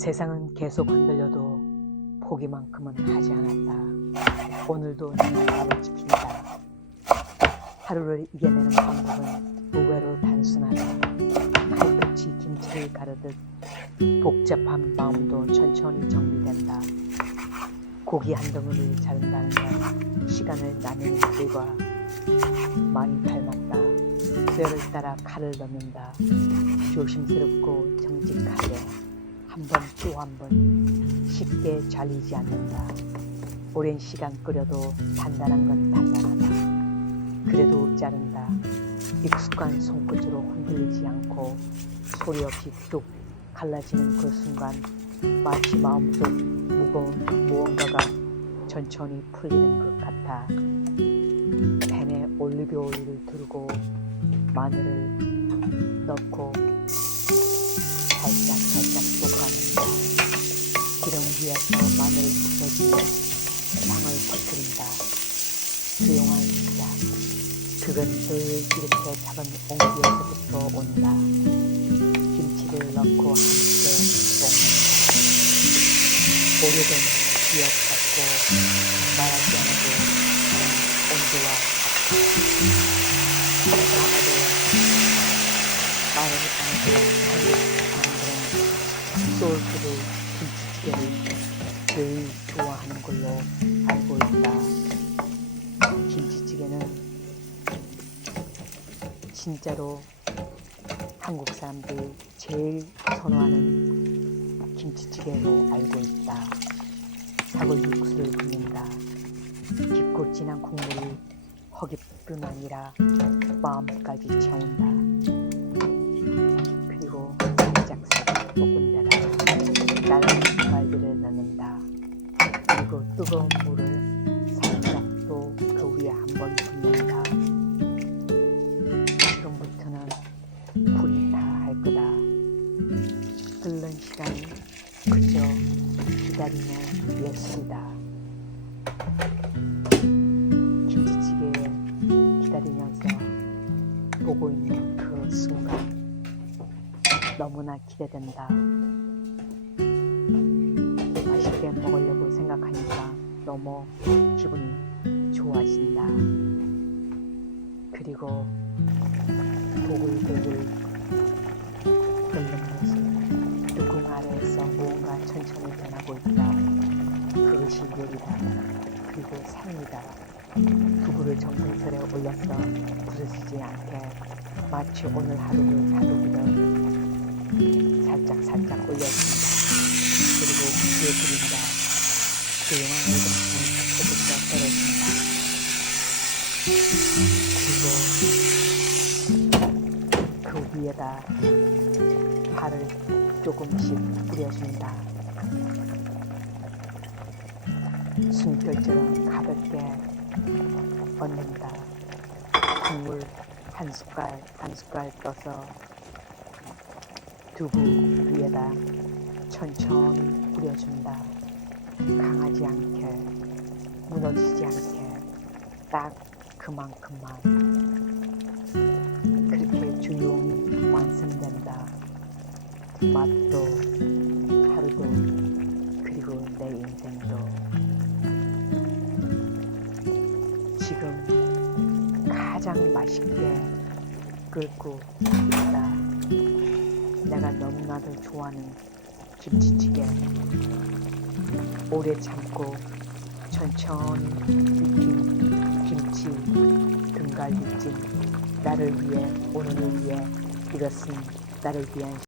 세상은 계속 흔들려도 포기만큼은 하지 않았다. 오늘도 나는 나를 지킨다. 하루를 이겨내는 방법은 의외로 단순하다. 칼끝이 김치를 가르듯 복잡한 마음도 천천히 정리된다. 고기 한 덩어리를 자른다는 건 시간을 나누는 일과 많이 닮았다. 뼈를 따라 칼을 넣는다. 조심스럽고 정직하게 한 번 또 한 번 쉽게 잘리지 않는다. 오랜 시간 끓여도 단단한 건 단단하다. 그래도 자른다. 익숙한 손끝으로 흔들리지 않고 소리 없이 뚝 갈라지는 그 순간 마치 마음속 무거운 무언가가 천천히 풀리는 것 같아. 팬에 올리브 오일을 두르고 마늘을 넣고 살짝 살짝 위에서 마늘을 부서지고 향을 퍼뜨린다. 조용한 시작. 그건 늘 이렇게 작은 온기에서부터 온다. 김치를 넣고 함께 볶는다. 오래된 기억 같고 말하지 않아도 온도와 아마도 안 해도 한국 사람들은 소울푸드 김치 찌개를 제일 좋아하는 걸로 알고 있다. 김치찌개는 진짜로 한국 사람들이 제일 선호하는 김치찌개로 알고 있다. 사골 육수를 붓는다. 깊고 진한 국물이 허기뿐 아니라 마음까지 채운다. 뜨거운 물을 살짝 또 그 위에 한 번 붓는다. 지금부터는 불이 다 할 거다. 끓는 시간이 그저 기다리는 예술이다. 김치찌개 기다리면서 보고 있는 그 순간 너무나 기대된다. 맛있게 먹으려고 생각하니까 너무 기분이 좋아진다. 그리고 보글보글 끓는 모습, 뚜껑 아래에서 무언가 천천히 변하고 있다. 그것이 요리다. 그리고 삶이다. 두부를 정성스레 올려서 부서지지 않게 마치 오늘 하루를 다루기를 살짝 살짝 올려준다. 그리고 귀에 들인다. 조용한 오동통은 겉에부터 떨어진다. 그리고 그 위에다 파를 조금씩 뿌려준다. 숨결처럼 가볍게 얹는다. 국물 한 숟갈 한 숟갈 떠서 두부 위에다 천천히 뿌려준다. 강하지 않게 무너지지 않게 딱 그만큼만 그렇게 조용히 완성된다. 맛도 하루도 그리고 내 인생도 지금 가장 맛있게 끓고 있다. 내가 너무나도 좋아하는 김치찌개 오래 참고 천천히 익힌 김치 등갈비찜 나를 위해 오늘을 위해 이것은 나를 위한